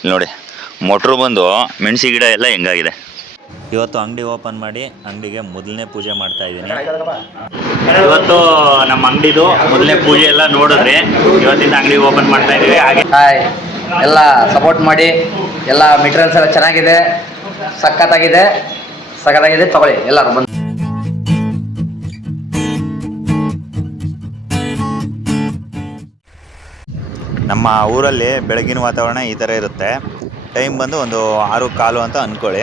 ಇಲ್ಲಿ ನೋಡಿ, ಮೊಟ್ರು ಬಂದು ಮೆಣಸಿ ಗಿಡ ಎಲ್ಲ ಹೆಂಗಾಗಿದೆ. ಇವತ್ತು ಅಂಗಡಿ ಓಪನ್ ಮಾಡಿ ಅಂಗಡಿಗೆ ಮೊದಲನೇ ಪೂಜೆ ಮಾಡ್ತಾ ಇದ್ದೀನಿ. ಇವತ್ತು ನಮ್ಮ ಅಂಗಡಿದು ಮೊದಲನೇ ಪೂಜೆ ಎಲ್ಲ ನೋಡಿದ್ರೆ ಇವತ್ತಿಂದ ಅಂಗಡಿ ಓಪನ್ ಮಾಡ್ತಾ ಇದ್ದೀವಿ. ಹಾಗೆ ಎಲ್ಲ ಸಪೋರ್ಟ್ ಮಾಡಿ, ಎಲ್ಲ ಮೆಟೀರಿಯಲ್ಸ್ ಎಲ್ಲ ಚೆನ್ನಾಗಿದೆ, ಸಖತ್ತಾಗಿದೆ ತಗೊಳ್ಳಿ ಎಲ್ಲರೂ ಬಂದು. ನಮ್ಮ ಊರಲ್ಲಿ ಬೆಳಗಿನ ವಾತಾವರಣ ಈ ಥರ ಇರುತ್ತೆ. ಟೈಮ್ ಬಂದು ಒಂದು 6:15 ಅಂತ ಅಂದ್ಕೊಳ್ಳಿ.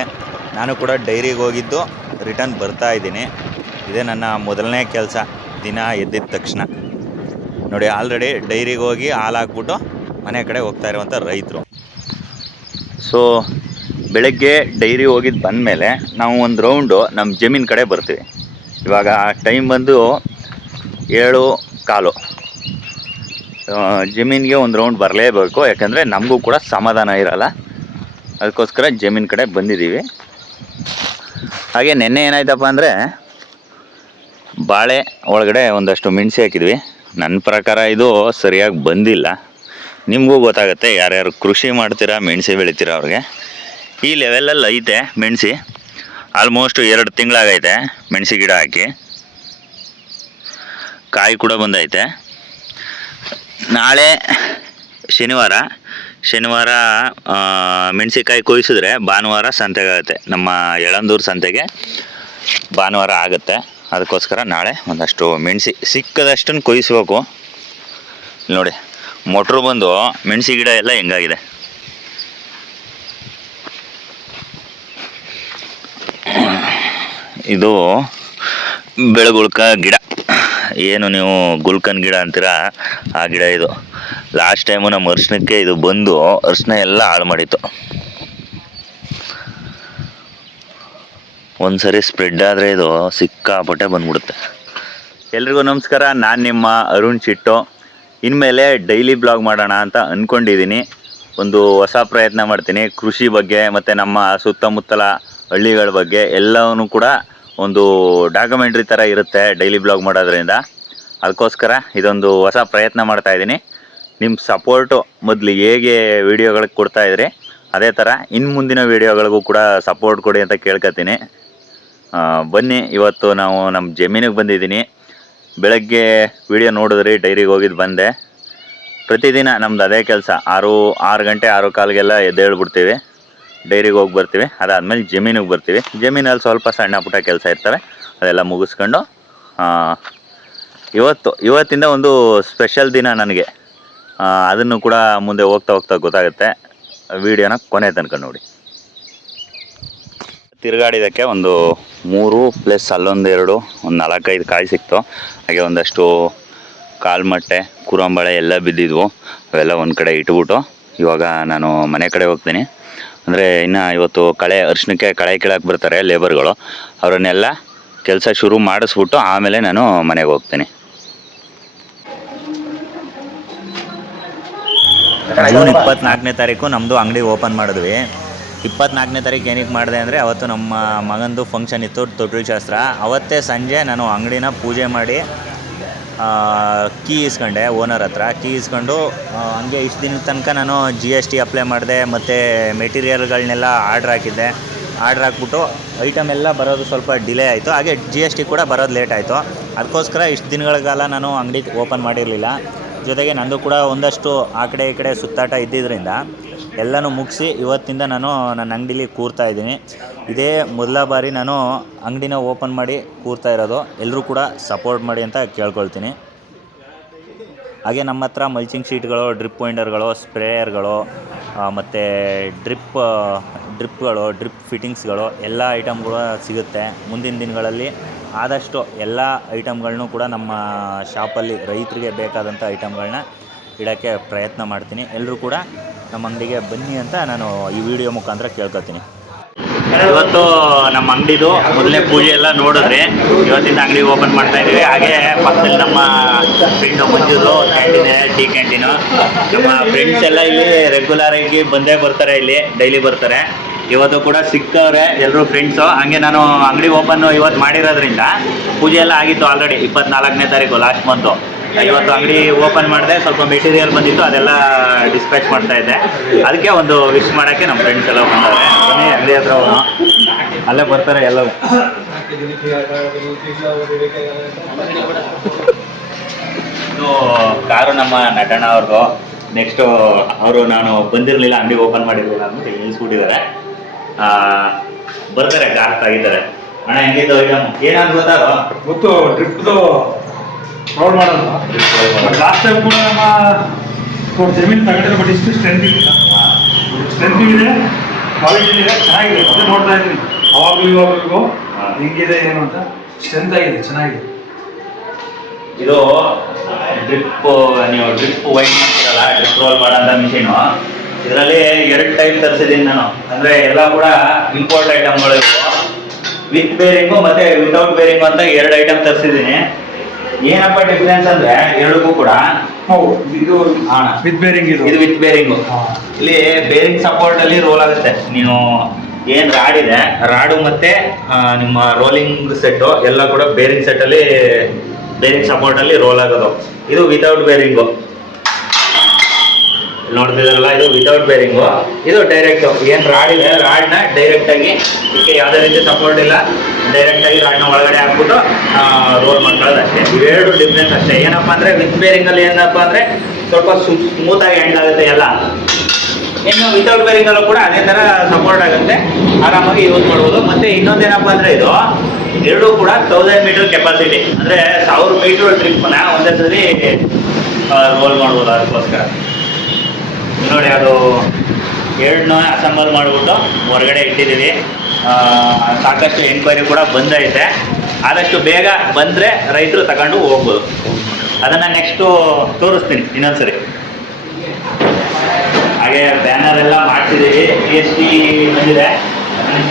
ನಾನು ಕೂಡ ಡೈರಿಗೆ ಹೋಗಿದ್ದು ರಿಟರ್ನ್ ಬರ್ತಾ ಇದ್ದೀನಿ. ಇದೇ ನನ್ನ ಮೊದಲನೇ ಕೆಲಸ ದಿನ ಎದ್ದಿದ ತಕ್ಷಣ. ನೋಡಿ, ಆಲ್ರೆಡಿ ಡೈರಿಗೆ ಹೋಗಿ ಹಾಲು ಹಾಕ್ಬಿಟ್ಟು ಮನೆ ಕಡೆ ಹೋಗ್ತಾ ಇರುವಂಥ ರೈತರು. ಸೊ ಬೆಳಗ್ಗೆ ಡೈರಿ ಹೋಗಿದ್ದು ಬಂದಮೇಲೆ ನಾವು ಒಂದು ರೌಂಡು ನಮ್ಮ ಜಮೀನು ಕಡೆ ಬರ್ತೀವಿ. ಇವಾಗ ಟೈಮ್ ಬಂದು 7:15. ಜಮೀನಿಗೆ ಒಂದು ರೌಂಡ್ ಬರಲೇಬೇಕು, ಯಾಕಂದರೆ ನಮಗೂ ಕೂಡ ಸಮಾಧಾನ ಇರಲ್ಲ. ಅದಕ್ಕೋಸ್ಕರ ಜಮೀನು ಕಡೆ ಬಂದಿದ್ದೀವಿ. ಹಾಗೆ ನೆನ್ನೆ ಏನಾಯ್ತಪ್ಪ ಅಂದರೆ, ಬಾಳೆ ಒಳಗಡೆ ಒಂದಷ್ಟು ಮೆಣಸಿ ಹಾಕಿದ್ವಿ. ನನ್ನ ಪ್ರಕಾರ ಇದು ಸರಿಯಾಗಿ ಬಂದಿಲ್ಲ. ನಿಮಗೂ ಗೊತ್ತಾಗುತ್ತೆ, ಯಾರ್ಯಾರು ಕೃಷಿ ಮಾಡ್ತೀರಾ, ಮೆಣಸಿ ಬೆಳಿತೀರ ಅವ್ರಿಗೆ. ಈ ಲೆವೆಲಲ್ಲಿ ಐತೆ ಮೆಣಸಿ. ಆಲ್ಮೋಸ್ಟ್ 2 ತಿಂಗಳಾಗೈತೆ ಮೆಣಸಿ ಗಿಡ ಹಾಕಿ. ಕಾಯಿ ಕೂಡ ಬಂದೈತೆ. ನಾಳೆ ಶನಿವಾರ ಮೆಣಸಿಕಾಯಿ ಕೊಯ್ಸಿದ್ರೆ ಭಾನುವಾರ ಸಂತೆಗಾಗುತ್ತೆ. ನಮ್ಮ ಯಳಂದೂರು ಸಂತೆಗೆ ಭಾನುವಾರ ಆಗುತ್ತೆ. ಅದಕ್ಕೋಸ್ಕರ ನಾಳೆ ಒಂದಷ್ಟು ಮೆಣಸಿ ಸಿಕ್ಕದಷ್ಟನ್ನು ಕೊಯ್ಸ್ಬೇಕು. ನೋಡಿ, ಮೊಟ್ರು ಬಂದು ಮೆಣಸಿ ಗಿಡ ಎಲ್ಲ ಹೆಂಗಾಗಿದೆ. ಇದು ಬೆಳಗುಳ್ಕ ಗಿಡ, ಏನು ನೀವು ಗುಲ್ಕನ್ ಗಿಡ ಅಂತೀರಾ ಆ ಗಿಡ ಇದು. ಲಾಸ್ಟ್ ಟೈಮು ನಮ್ಮ ಅರ್ಶಿನಕ್ಕೆ ಇದು ಬಂದು ಅರ್ಶಿನ ಎಲ್ಲ ಹಾಳು ಮಾಡಿತ್ತು. ಒಂದ್ಸರಿ ಸ್ಪ್ರೆಡ್ ಆದರೆ ಇದು ಸಿಕ್ಕಾಪಟ್ಟೆ ಬಂದ್ಬಿಡುತ್ತೆ. ಎಲ್ರಿಗೂ ನಮಸ್ಕಾರ, ನಾನು ನಿಮ್ಮ ಅರುಣ್ ಚಿಟ್ಟು. ಇನ್ಮೇಲೆ ಡೈಲಿ ಬ್ಲಾಗ್ ಮಾಡೋಣ ಅಂತ ಅಂದ್ಕೊಂಡಿದ್ದೀನಿ. ಒಂದು ಹೊಸ ಪ್ರಯತ್ನ ಮಾಡ್ತೀನಿ ಕೃಷಿ ಬಗ್ಗೆ ಮತ್ತು ನಮ್ಮ ಸುತ್ತಮುತ್ತಲ ಹಳ್ಳಿಗಳ ಬಗ್ಗೆ ಎಲ್ಲವೂ ಕೂಡ ಒಂದು ಡಾಕ್ಯುಮೆಂಟ್ರಿ ಥರ ಇರುತ್ತೆ ಡೈಲಿ ಬ್ಲಾಗ್ ಮಾಡೋದ್ರಿಂದ. ಅದಕ್ಕೋಸ್ಕರ ಇದೊಂದು ಹೊಸ ಪ್ರಯತ್ನ ಮಾಡ್ತಾಯಿದ್ದೀನಿ. ನಿಮ್ಮ ಸಪೋರ್ಟು ಮೊದಲು ಹೇಗೆ ವೀಡಿಯೋಗಳಿಗೆ ಕೊಡ್ತಾಯಿದ್ರಿ, ಅದೇ ಥರ ಇನ್ನು ಮುಂದಿನ ವೀಡಿಯೋಗಳಿಗೂ ಕೂಡ ಸಪೋರ್ಟ್ ಕೊಡಿ ಅಂತ ಕೇಳ್ಕೊತೀನಿ. ಬನ್ನಿ, ಇವತ್ತು ನಾವು ನಮ್ಮ ಜಮೀನಿಗೆ ಬಂದಿದ್ದೀನಿ. ಬೆಳಗ್ಗೆ ವೀಡಿಯೋ ನೋಡಿದ್ರಿ, ಡೈರಿಗೆ ಹೋಗಿದ್ದು ಬಂದೆ. ಪ್ರತಿದಿನ ನಮ್ದು ಅದೇ ಕೆಲಸ. 6 ಗಂಟೆ 6:15ಗೆಲ್ಲ ಎದ್ದೇಳ್ಬಿಡ್ತೀವಿ, ಡೈರಿಗೆ ಹೋಗಿ ಬರ್ತೀವಿ. ಅದಾದಮೇಲೆ ಜಮೀನಿಗೆ ಬರ್ತೀವಿ. ಜಮೀನಲ್ಲಿ ಸ್ವಲ್ಪ ಸಣ್ಣ ಪುಟ್ಟ ಕೆಲಸ ಇರ್ತವೆ, ಅದೆಲ್ಲ ಮುಗಿಸ್ಕೊಂಡು ಇವತ್ತಿಂದ ಒಂದು ಸ್ಪೆಷಲ್ ದಿನ ನನಗೆ. ಅದನ್ನು ಕೂಡ ಮುಂದೆ ಹೋಗ್ತಾ ಗೊತ್ತಾಗುತ್ತೆ. ವೀಡಿಯೋನ ಕೊನೆ ತನಕ ನೋಡಿ. ತಿರುಗಾಡಿದ್ದಕ್ಕೆ ಒಂದು 3 ಪ್ಲಸ್ ಅಲ್ಲೊಂದು 2 ಒಂದು 4-5 ಕಾಯಿ ಸಿಕ್ತು. ಹಾಗೆ ಒಂದಷ್ಟು ಕಾಲ್ಮಟ್ಟೆ, ಕುರಂಬಳೆ ಎಲ್ಲ ಬಿದ್ದಿದ್ವು. ಅವೆಲ್ಲ ಒಂದು ಕಡೆ ಇಟ್ಬಿಟ್ಟು ಇವಾಗ ನಾನು ಮನೆ ಕಡೆ ಹೋಗ್ತೀನಿ. ಅಂದರೆ ಇನ್ನು ಇವತ್ತು ಅರ್ಶಿನಕ್ಕೆ ಕಳೆ ಕೀಳಕ್ಕೆ ಬರ್ತಾರೆ ಲೇಬರ್ಗಳು. ಅವರನ್ನೆಲ್ಲ ಕೆಲಸ ಶುರು ಮಾಡಿಸ್ಬಿಟ್ಟು ಆಮೇಲೆ ನಾನು ಮನೆಗೆ ಹೋಗ್ತೀನಿ. ಜೂನ್ 24ನೇ ತಾರೀಕು ನಮ್ಮದು ಅಂಗಡಿ ಓಪನ್ ಮಾಡಿದ್ವಿ. 24ನೇ ತಾರೀಕು ಏನಕ್ಕೆ ಮಾಡಿದೆ ಅಂದರೆ, ಅವತ್ತು ನಮ್ಮ ಮಗಂದು ಫಂಕ್ಷನ್ ಇತ್ತು, ತೊಟ್ಟಿಲು ಶಾಸ್ತ್ರ. ಅವತ್ತೇ ಸಂಜೆ ನಾನು ಅಂಗಡಿನ ಪೂಜೆ ಮಾಡಿ ಕೀ ಇಸ್ಕೊಂಡೆ ಓನರ್ ಹತ್ರ. ಕೀ ಇಸ್ಕೊಂಡು ಹಂಗೆ ಇಷ್ಟು ದಿನದ ತನಕ ನಾನು GST ಅಪ್ಲೈ ಮಾಡಿದೆ ಮತ್ತು ಮೆಟೀರಿಯಲ್ಗಳನ್ನೆಲ್ಲ ಆರ್ಡ್ರ್ ಹಾಕಿದ್ದೆ. ಆರ್ಡ್ರ್ ಹಾಕ್ಬಿಟ್ಟು ಐಟಮ್ ಎಲ್ಲ ಬರೋದು ಸ್ವಲ್ಪ ಡಿಲೇ ಆಯಿತು. ಹಾಗೆ GST ಕೂಡ ಬರೋದು ಲೇಟ್ ಆಯಿತು. ಅದಕ್ಕೋಸ್ಕರ ಇಷ್ಟು ದಿನಗಳ ಕಾಲ ನಾನು ಅಂಗಡಿ ಓಪನ್ ಮಾಡಿರಲಿಲ್ಲ. ಜೊತೆಗೆ ನಂದು ಕೂಡ ಒಂದಷ್ಟು ಆ ಕಡೆ ಈ ಕಡೆ ಸುತ್ತಾಟ ಇದ್ದಿದ್ದರಿಂದ ಎಲ್ಲನೂ ಮುಗಿಸಿ ಇವತ್ತಿಂದ ನಾನು ನನ್ನ ಅಂಗಡೀಲಿ ಕೂರ್ತಾ ಇದ್ದೀನಿ. ಇದೇ ಮೊದಲ ಬಾರಿ ನಾನು ಅಂಗಡಿನ ಓಪನ್ ಮಾಡಿ ಕೂರ್ತಾ ಇರೋದು. ಎಲ್ಲರೂ ಕೂಡ ಸಪೋರ್ಟ್ ಮಾಡಿ ಅಂತ ಕೇಳ್ಕೊಳ್ತೀನಿ. ಹಾಗೆ ನಮ್ಮ ಹತ್ರ ಮಲ್ಚಿಂಗ್ ಶೀಟ್ಗಳು, ಡ್ರಿಪ್ ವೈಂಡರ್ಗಳು, ಸ್ಪ್ರೇಯರ್ಗಳು ಮತ್ತು ಡ್ರಿಪ್ಗಳು, ಡ್ರಿಪ್ ಫಿಟ್ಟಿಂಗ್ಸ್ಗಳು ಎಲ್ಲ ಐಟಮ್ಗಳು ಸಿಗುತ್ತೆ. ಮುಂದಿನ ದಿನಗಳಲ್ಲಿ ಆದಷ್ಟು ಎಲ್ಲ ಐಟಮ್ಗಳನ್ನೂ ಕೂಡ ನಮ್ಮ ಶಾಪಲ್ಲಿ ರೈತರಿಗೆ ಬೇಕಾದಂಥ ಐಟಮ್ಗಳನ್ನ ಇಡೋಕ್ಕೆ ಪ್ರಯತ್ನ ಮಾಡ್ತೀನಿ. ಎಲ್ಲರೂ ಕೂಡ ನಮ್ಮ ಅಂಗಡಿಗೆ ಬನ್ನಿ ಅಂತ ನಾನು ಈ ವಿಡಿಯೋ ಮುಖಾಂತರ ಕೇಳ್ಕೊತೀನಿ. ಇವತ್ತು ನಮ್ಮ ಅಂಗಡಿದು ಮೊದಲನೇ ಪೂಜೆ ಎಲ್ಲ ನೋಡಿದ್ರೆ ಇವತ್ತಿಂದ ಅಂಗಡಿ ಓಪನ್ ಮಾಡ್ತಾ ಇದ್ದೀವಿ. ಹಾಗೆ ಪಕ್ಕದಲ್ಲಿ ನಮ್ಮ ಫ್ರೆಂಡು ಮಂಜೂರು ಕ್ಯಾಂಟೀನ್, ಟೀ ಕ್ಯಾಂಟೀನು. ನಮ್ಮ ಫ್ರೆಂಡ್ಸ್ ಎಲ್ಲ ಇಲ್ಲಿ ರೆಗ್ಯುಲರ್ ಆಗಿ ಬಂದೇ ಬರ್ತಾರೆ, ಇಲ್ಲಿ ಡೈಲಿ ಬರ್ತಾರೆ. ಇವತ್ತು ಕೂಡ ಸಿಕ್ಕವ್ರೆ ಎಲ್ಲರೂ ಫ್ರೆಂಡ್ಸು. ಹಾಗೆ ನಾನು ಅಂಗಡಿ ಓಪನ್ ಇವತ್ತು ಮಾಡಿರೋದ್ರಿಂದ ಪೂಜೆ ಎಲ್ಲ ಆಗಿತ್ತು ಆಲ್ರೆಡಿ 24ನೇ ತಾರೀಕು ಲಾಸ್ಟ್ ಮಂತು. ಇವತ್ತು ಅಂಗಡಿ ಓಪನ್ ಮಾಡಿದೆ, ಸ್ವಲ್ಪ ಮೆಟೀರಿಯಲ್ ಬಂದಿತ್ತು, ಅದೆಲ್ಲ ಡಿಸ್ಪ್ಯಾಚ್ ಮಾಡ್ತಾ ಇದ್ದೆ. ಅದಕ್ಕೆ ಒಂದು ವಿಶ್ ಮಾಡೋಕ್ಕೆ ನಮ್ಮ ಫ್ರೆಂಡ್ಸ್ ಎಲ್ಲ ಬಂದವ್ರೆ. ಬನ್ನಿ ಅಂಗಡಿ ಹತ್ರ ಹೋಗೋಣ, ಅಲ್ಲೇ ಬರ್ತಾರೆ ಎಲ್ಲವೂ. ಇದು ಕಾರು ನಮ್ಮ ನಟಣ್ಣ ಅವ್ರದ್ದು. ನೆಕ್ಸ್ಟು ಅವರು ನಾನು ಬಂದಿರಲಿಲ್ಲ, ಅಂಗಡಿ ಓಪನ್ ಮಾಡಿರಲಿಲ್ಲ ಅಂದ್ಬಿಟ್ಟು ನಿಲ್ಲಿಸ್ಬಿಟ್ಟಿದ್ದಾರೆ. ಬರ್ತಾರೆ, ಕಾರ್ ತೆಗಿತಾರೆ. ಅಣ್ಣ ಹೆಂಗಿದ್ದು ಐಟಮ್ ಏನಾದ್ರು ಗೊತ್ತಾರೋ? ಗೊತ್ತು, ಡ್ರಿಪ್ದು ರೋಡ್ ಮಾಡೋದು. ಲಾಸ್ಟ್ ಟೈಮ್ ಕೂಡ ನಮ್ಮ ಜಮೀನು ತಗೊಂಡಿರೋ, ಬಟ್ ಇಷ್ಟು ಸ್ಟ್ರೆಂತ್ ಇಲ್ಲ. ಸ್ಟ್ರೆಂತ್ ಇದೆ, ಕ್ವಾಲಿಟಿ ಇದೆ, ಚೆನ್ನಾಗಿದೆ. ಅದೇ ನೋಡ್ತಾ ಇದ್ದೀನಿ ಅವಾಗಲೂ ಇವಾಗಲೂ ಹೆಂಗಿದೆ ಏನು ಅಂತ. ಸ್ಟ್ರೆಂತ್ ಆಗಿದೆ, ಚೆನ್ನಾಗಿದೆ. ಇದು ಡ್ರಿಪ್, ನೀವು ಡ್ರಿಪ್ ವೈಂಡ್ ಮಾಡ್ತೀರಲ್ಲ, ಡ್ರಿಪ್ ರೋಲ್ ಮಾಡೋಂಥ ಮಿಷಿನು. ಇದರಲ್ಲಿ 2 ಟೈಪ್ ತರಿಸಿದ್ದೀನಿ ನಾನು. ಅಂದರೆ ಎಲ್ಲ ಕೂಡ ಇಂಪೋರ್ಟ್ ಐಟಮ್ಗಳು ಇವು. ವಿತ್ ಬೇರಿಂಗು ಮತ್ತು ವಿತೌಟ್ ಬೇರಿಂಗು ಅಂತ 2 ಐಟಮ್ ತರಿಸಿದ್ದೀನಿ. ಏನಪ್ಪ ಡಿಫ್ರೆನ್ಸ್ ಅಂದರೆ ಎರಡಕ್ಕೂ ಕೂಡ ಹೌದು, ಇದು ವಿತ್ ಬೇರಿಂಗ್. ಇದು ವಿತ್ ಬೇರಿಂಗು. ಇಲ್ಲಿ ಬೇರಿಂಗ್ ಸಪೋರ್ಟಲ್ಲಿ ರೋಲ್ ಆಗುತ್ತೆ. ನೀವು ಏನು ರಾಡ್ ಇದೆ, ರಾಡು ಮತ್ತು ನಿಮ್ಮ ರೋಲಿಂಗ್ ಸೆಟ್ಟು ಎಲ್ಲ ಕೂಡ ಬೇರಿಂಗ್ ಸೆಟ್ಟಲ್ಲಿ, ಬೇರಿಂಗ್ ಸಪೋರ್ಟಲ್ಲಿ ರೋಲ್ ಆಗೋದು. ಇದು ವಿತೌಟ್ ಬೇರಿಂಗು, ನೋಡ್ತಿದ್ರಲ್ಲ, ಇದು ವಿತೌಟ್ ಬೇರಿಂಗು. ಇದು ಡೈರೆಕ್ಟು ಏನು ರಾಡ್ ಇದೆ, ರಾಡ್ನ ಡೈರೆಕ್ಟಾಗಿ ಇದಕ್ಕೆ ಯಾವುದೇ ರೀತಿ ಸಪೋರ್ಟ್ ಇಲ್ಲ, ಡೈರೆಕ್ಟಾಗಿ ರಾಡ್ನ ಒಳಗಡೆ ಹಾಕ್ಬಿಟ್ಟು ರೋಲ್ ಮಾಡ್ಕೊಳ್ಳೋದು ಅಷ್ಟೇ. ಇವೆರಡು ಡಿಫ್ರೆನ್ಸ್ ಅಷ್ಟೇ. ಏನಪ್ಪ ಅಂದರೆ ವಿತ್ ಬೇರಿಂಗಲ್ಲಿ ಏನಪ್ಪ ಅಂದರೆ ಸ್ವಲ್ಪ ಸ್ಮೂತಾಗಿ ಹ್ಯಾಂಡ್ ಆಗುತ್ತೆ ಎಲ್ಲ. ಇನ್ನು ವಿತೌಟ್ ಬೇರಿಂಗಲ್ಲೂ ಕೂಡ ಅದೇ ಥರ ಸಪೋರ್ಟ್ ಆಗುತ್ತೆ, ಆರಾಮಾಗಿ ಯೂಸ್ ಮಾಡ್ಬೋದು. ಮತ್ತು ಇನ್ನೊಂದೇನಪ್ಪ ಅಂದರೆ ಇದು ಎರಡೂ ಕೂಡ 1000 ಮೀಟರ್ ಕೆಪಾಸಿಟಿ, ಅಂದರೆ 1000 ಮೀಟ್ರ್ ಟ್ರಿಪ್ನ ಒಂದೇ ಸರಿ ರೋಲ್ ಮಾಡ್ಬೋದು. ಅದಕ್ಕೋಸ್ಕರ ನೋಡಿ, ಅದು ಎರಡನ್ನ ಅಸೆಂಬಲ್ ಮಾಡಿಬಿಟ್ಟು ಹೊರಗಡೆ ಇಟ್ಟಿದ್ದೀವಿ. ಸಾಕಷ್ಟು ಎನ್ಕ್ವೈರಿ ಕೂಡ ಬಂದೈತೆ. ಆದಷ್ಟು ಬೇಗ ಬಂದರೆ ರೈತರು ತಗೊಂಡು ಹೋಗ್ಬೋದು. ಅದನ್ನು ನೆಕ್ಸ್ಟು ತೋರಿಸ್ತೀನಿ ಇನ್ನೊಂದ್ಸರಿ. ಹಾಗೆ ಬ್ಯಾನರ್ ಎಲ್ಲ ಮಾಡ್ತಿದ್ದೀವಿ. GST ಬಂದಿದೆ,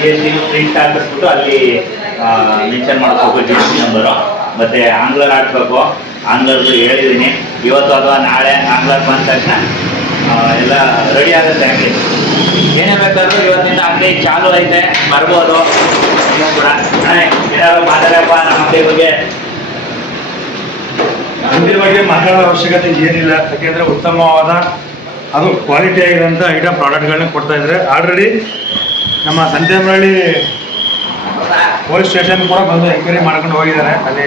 GST ಪ್ರಿಂಟ್ ಹಾಕಿಸ್ಬಿಟ್ಟು ಅಲ್ಲಿ ಮೆನ್ಷನ್ ಮಾಡ್ಕೋಬೇಕು GST ನಂಬರು. ಮತ್ತು ಆಂಗ್ಲರ್ ಹಾಕ್ಬೇಕು. ಆಂಗ್ಲರ್ದು ಹೇಳಿದ್ದೀನಿ, ಇವತ್ತು ಅಥವಾ ನಾಳೆ ಆಂಗ್ಲರ್ ಬಂದ ತಕ್ಷಣ ಎಲ್ಲ ರೆಡಿ ಆಗುತ್ತೆ ಅಂಗಡಿ. ಏನೇ ಬೇಕಾದ್ರೂ ಇವತ್ತಿಂದ ಅಂಗಡಿ ಚಾಲು ಐತೆ, ಬರ್ಬೋದು ನೀವು ಕೂಡ. ಏನಾದ್ರು ಮಾತಾಡಪ್ಪ ನಮ್ಮ ಅಂಗಡಿ ಬಗ್ಗೆ. ಅಂಗಡಿ ಬಗ್ಗೆ ಮಾತಾಡೋ ಅವಶ್ಯಕತೆ ಏನಿಲ್ಲ, ಯಾಕೆಂದರೆ ಉತ್ತಮವಾದ ಅದು ಕ್ವಾಲಿಟಿ ಆಗಿರೋಂಥ ಐಟಮ್ ಪ್ರಾಡಕ್ಟ್ಗಳನ್ನ ಕೊಡ್ತಾ ಇದ್ದಾರೆ. ಆಲ್ರೆಡಿ ನಮ್ಮ ಸಂತೇಮರಳ್ಳಿ ಪೊಲೀಸ್ ಸ್ಟೇಷನ್ ಕೂಡ ಬಂದು ಎಂಕ್ವೈರಿ ಮಾಡ್ಕೊಂಡು ಹೋಗಿದ್ದಾರೆ. ಅಲ್ಲಿ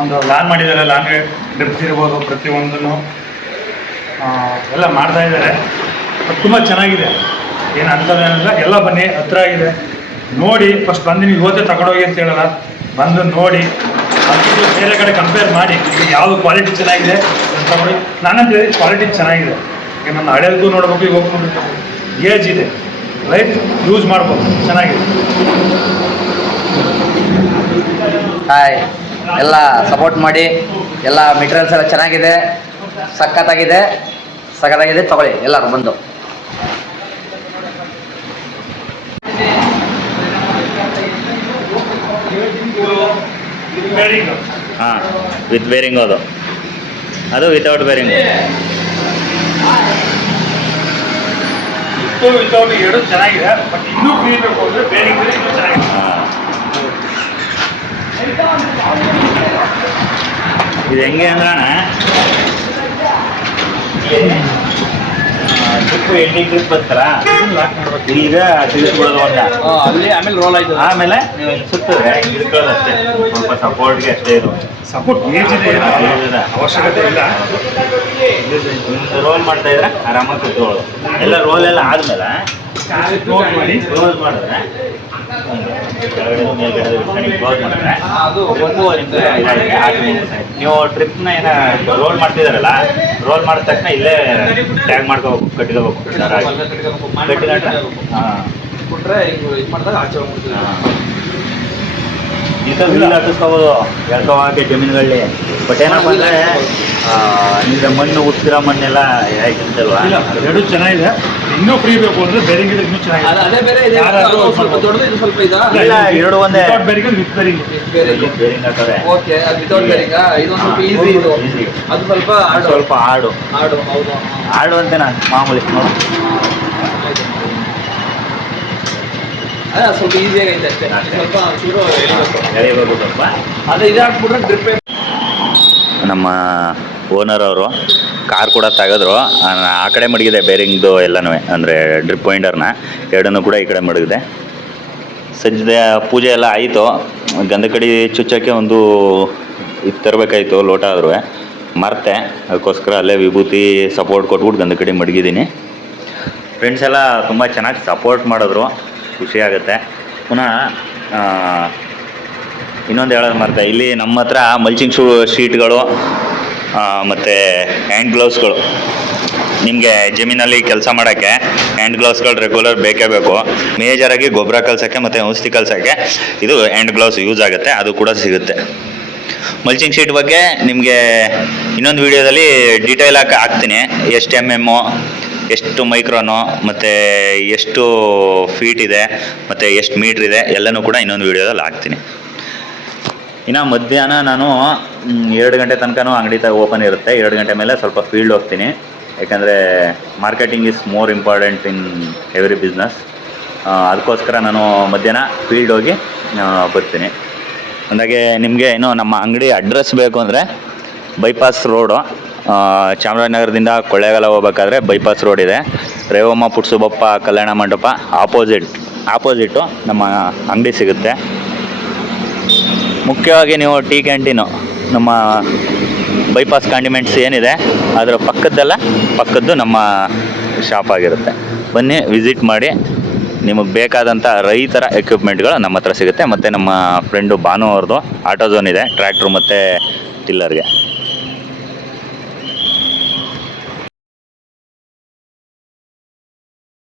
ಒಂದು ಲಾನ್ ಮಾಡಿದ್ದಾರೆ, ಲಾನ್ ಡ್ರಿಪ್ಸ್ ಇರ್ಬೋದು, ಪ್ರತಿಯೊಂದನ್ನು ಎಲ್ಲ ಮಾಡ್ತಾ ಇದ್ದಾರೆ. ತುಂಬ ಚೆನ್ನಾಗಿದೆ, ಏನು ಅಂತದೇನಿಲ್ಲ. ಎಲ್ಲ ಬನ್ನಿ, ಹತ್ರ ಆಗಿದೆ, ನೋಡಿ. ಫಸ್ಟ್ ಬಂದು ನೀವು ಇವತ್ತೇ ತಗೊಂಡೋಗಿ ಅಂತ ಹೇಳಲ್ಲ, ಬಂದು ನೋಡಿ, ಅದಕ್ಕೆ ಬೇರೆ ಕಡೆ ಕಂಪೇರ್ ಮಾಡಿ ಯಾವುದು ಕ್ವಾಲಿಟಿ ಚೆನ್ನಾಗಿದೆ ಅಂತ ತಗೊಳ್ಳಿ. ನಾನಂತ ಹೇಳಿ ಕ್ವಾಲಿಟಿ ಚೆನ್ನಾಗಿದೆ. ಈಗ ನನ್ನ ಹಳೆಯದು ನೋಡ್ಬೇಕು, ಈಗ ಹೋಗಿ ನೋಡ್ಬೇಕು, ಏಜ್ ಇದೆ, ಲೈಫ್ ಯೂಸ್ ಮಾಡ್ಬೋದು, ಚೆನ್ನಾಗಿದೆ. ಹಾಯ್, ಎಲ್ಲ ಸಪೋರ್ಟ್ ಮಾಡಿ. ಎಲ್ಲ ಮೆಟೀರಿಯಲ್ಸ್ ಎಲ್ಲ ಚೆನ್ನಾಗಿದೆ, ಸಖತ್ತಾಗಿದೆ ತಗೊಳ್ಳಿ ಎಲ್ಲರೂ ಬಂದು. ಹಾಂ, ವಿತ್ ಬೇರಿಂಗ್ ಅದು ವಿತೌಟ್ ಬೇರಿಂಗ್. ವಿತೌಟ್ ಎರಡು ಚೆನ್ನಾಗಿದೆ, ಬಟ್ ಇನ್ನೂ ಕ್ಲೀನ್ಬೇಕು ಅಂದರೆ ಬೇರಿಂಗ್ ಇನ್ನೂ ಚೆನ್ನಾಗಿದೆ. ಇದು ಹೆಂಗೆ ಅಂದ್ರಣ್ಣ, ಟ್ರಿಪ್ ಎಂಡಿಂಗ್ ಟ್ರಿಪ್ ಬರ್ತಾರ, ಈಗ ತಿಳಿಸ್ಬಿಡೋದು ಅಂತ ಅಲ್ಲಿ ಆಮೇಲೆ ರೋಲ್ ಆಯ್ತು. ಆಮೇಲೆ ನೀವು ಸುತ್ತಿದ್ರೆ ಇಳ್ಕೊಳ್ಳೋದು ಅಷ್ಟೇ, ಸ್ವಲ್ಪ ಸಪೋರ್ಟ್ಗೆ ಅಷ್ಟೇ. ಇದು ಸಪೋರ್ಟ್ ಏಜ್ ಇದೆ, ಅವಶ್ಯಕತೆ ಇಲ್ಲ. ರೋಲ್ ಮಾಡ್ತಾ ಇದ್ರೆ ಆರಾಮಾಗಿ ಕುತ್ಕೊಳ್ಳೋದು. ಎಲ್ಲ ರೋಲ್ ಎಲ್ಲ ಆದ್ಮೇಲೆ ಕ್ಲೋಸ್ ಮಾಡಿದ್ರೆ ಕ್ಲೋಸ್ ಮಾಡಿದ್ರೆ ನೀವು ಟ್ರಿಪ್ನ ಏನೋ ರೋಲ್ ಮಾಡ್ತಿದಾರಲ್ಲ, ರೋಲ್ ಮಾಡಿದ ತಕ್ಷಣ ಇಲ್ಲೇ ಟ್ಯಾಗ್ ಮಾಡ್ಕೋಬೇಕು, ಕಟ್ಕೋಬೇಕು. ಇಂಥ ವೀಲ್ ಹಾಕಿಸ್ಕೋಬೋದು ಎಳ್ಕೋಕೆ ಜಮೀನುಗಳಲ್ಲಿ. ಬಟ್ ಏನಪ್ಪ ಅಂದರೆ ಈಗ ಮಣ್ಣು ಉತ್ತಿರೋ ಮಣ್ಣೆಲ್ಲ ಆಯ್ತಲ್ವಾ. ಎರಡು ಚೆನ್ನಾಗಿದೆ, ಇನ್ನೂ ಫ್ರೀ ಬೇಕು ಅಂದರೆ ಬೇರಿಂಗ್ ಇನ್ನೂ ಚೆನ್ನಾಗಿದೆ. ಅದೇ ಬೇರೆ ಇದೆ, ಸ್ವಲ್ಪ ದೊಡ್ಡದು, ಇದು ಸ್ವಲ್ಪ ಇದೆ. ಇಲ್ಲ, ಎರಡು ಒಂದೇ. Bearing with bearing. ಬೇರಿಂಗ್ ಹಾಕೋರೆ. ಓಕೆ, ವಿತೌಟ್ ಬೇರಿಂಗ್ ಇದು ಸ್ವಲ್ಪ ಈಸಿ. ಇದು ಅದು ಸ್ವಲ್ಪ ಆಡು. ಹೌದು, ಆಡು ಅಂತ ನಾನು ಮಾಮೂಲಿ ನೋಡಿ. ಸ್ವಲ್ಪ ಈಸಿಯಾಗಿ ಐತೆ ಅಷ್ಟೇ. ಸ್ವಲ್ಪ ಚೂರು ಎಳಿಬೇಕು ಸ್ವಲ್ಪ. ಅದೇ ಇದು ಹಾಕ್ಬಿಟ್ರೆ ಡ್ರಿಪ್. ನಮ್ಮ ಓನರ್ ಅವರು ಕಾರ್ ಕೂಡ ತೆಗೆದ್ರು. ಆ ಕಡೆ ಮಡಗಿದೆ ಬೇರಿಂಗ್ದು ಎಲ್ಲನೂ, ಅಂದರೆ ಡ್ರಿಪ್ ವೈಂಡರ್ನ ಎರಡನ್ನೂ ಕೂಡ ಈ ಕಡೆ ಮಡಗಿದೆ. ಸಜ್ಜೆ ಪೂಜೆ ಎಲ್ಲ ಆಯಿತು. ಗಂಧ ಕಡಿ ಚುಚ್ಚೋಕ್ಕೆ ಒಂದು ಇದು ತರಬೇಕಾಯ್ತು, ಲೋಟ ಆದ್ರೂ ಮರ್ತೆ. ಅದಕ್ಕೋಸ್ಕರ ಅಲ್ಲೇ ವಿಭೂತಿ ಸಪೋರ್ಟ್ ಕೊಟ್ಬಿಟ್ಟು ಗಂಧ ಕಡಿ ಮಡಗಿದ್ದೀನಿ. ಫ್ರೆಂಡ್ಸ್ ಎಲ್ಲ ತುಂಬ ಚೆನ್ನಾಗಿ ಸಪೋರ್ಟ್ ಮಾಡಿದ್ರು, ಖುಷಿಯಾಗುತ್ತೆ. ಪುನಃ ಇನ್ನೊಂದು ಹೇಳೋದು ಮರ್ತೆ, ಇಲ್ಲಿ ನಮ್ಮ ಹತ್ರ ಮಲ್ಚಿಂಗ್ ಶೀಟ್ಗಳು ಮತ್ತು ಹ್ಯಾಂಡ್ ಗ್ಲೌಸ್ಗಳು, ನಿಮಗೆ ಜಮೀನಲ್ಲಿ ಕೆಲಸ ಮಾಡೋಕ್ಕೆ ಹ್ಯಾಂಡ್ ಗ್ಲೌಸ್ಗಳು ರೆಗ್ಯುಲರ್ ಬೇಕೇ ಬೇಕು. ಮೇಜರಾಗಿ ಗೊಬ್ಬರ ಕಲ್ಸೋಕ್ಕೆ ಮತ್ತು ಔಷಧಿ ಕಲ್ಸೋಕ್ಕೆ ಇದು ಹ್ಯಾಂಡ್ ಗ್ಲೌಸ್ ಯೂಸ್ ಆಗುತ್ತೆ, ಅದು ಕೂಡ ಸಿಗುತ್ತೆ. ಮಲ್ಚಿಂಗ್ ಶೀಟ್ ಬಗ್ಗೆ ನಿಮಗೆ ಇನ್ನೊಂದು ವೀಡಿಯೋದಲ್ಲಿ ಡೀಟೇಲಾಗಿ ಹಾಕ್ತೀನಿ. ಎಷ್ಟು MM, ಎಷ್ಟು ಮೈಕ್ರೋನು, ಮತ್ತು ಎಷ್ಟು ಫೀಟ್ ಇದೆ, ಮತ್ತು ಎಷ್ಟು ಮೀಟ್ರ್ ಇದೆ ಎಲ್ಲನೂ ಕೂಡ ಇನ್ನೊಂದು ವೀಡಿಯೋದಲ್ಲಿ ಹಾಕ್ತೀನಿ. ಇನ್ನು ಮಧ್ಯಾಹ್ನ ನಾನು 2 ಗಂಟೆ ತನಕನೂ ಅಂಗಡಿ ಓಪನ್ ಇರುತ್ತೆ. 2 ಗಂಟೆ ಮೇಲೆ ಸ್ವಲ್ಪ ಫೀಲ್ಡ್ ಹೋಗ್ತೀನಿ, ಯಾಕಂದರೆ marketing is more important in every business. ಅದಕ್ಕೋಸ್ಕರ ನಾನು ಮಧ್ಯಾಹ್ನ ಫೀಲ್ಡ್ ಹೋಗಿ ಬರ್ತೀನಿ. ಅಂದಾಗೆ ನಿಮಗೆ ಇನ್ನೂ ನಮ್ಮ ಅಂಗಡಿ ಅಡ್ರೆಸ್ ಬೇಕು ಅಂದರೆ ಬೈಪಾಸ್ ರೋಡು, ಚಾಮರಾಜನಗರದಿಂದ ಕೊಳ್ಳೇಗಾಲ ಹೋಗ್ಬೇಕಾದ್ರೆ ಬೈಪಾಸ್ ರೋಡ್ ಇದೆ. ರೇವಮ್ಮ ಪುಟ್ಸುಬಪ್ಪ ಕಲ್ಯಾಣ ಮಂಟಪ ಆಪೋಸಿಟ್ಟು ನಮ್ಮ ಅಂಗಡಿ ಸಿಗುತ್ತೆ. ಮುಖ್ಯವಾಗಿ ನೀವು ಟೀ ಕ್ಯಾಂಟೀನು, ನಮ್ಮ ಬೈಪಾಸ್ ಕಾಂಡಿಮೆಂಟ್ಸ್ ಏನಿದೆ ಅದರ ಪಕ್ಕದ್ದು ನಮ್ಮ ಶಾಪ್ ಆಗಿರುತ್ತೆ. ಬನ್ನಿ, ವಿಸಿಟ್ ಮಾಡಿ. ನಿಮಗೆ ಬೇಕಾದಂಥ ರೈತರ ಎಕ್ವಿಪ್ಮೆಂಟ್ಗಳು ನಮ್ಮ ಹತ್ರ ಸಿಗುತ್ತೆ. ಮತ್ತು ನಮ್ಮ ಫ್ರೆಂಡು ಭಾನು ಅವ್ರದ್ದು ಆಟೋ ಝೋನ್ ಇದೆ, ಟ್ರ್ಯಾಕ್ಟ್ರು ಮತ್ತು ಟಿಲ್ಲರ್ಗೆ.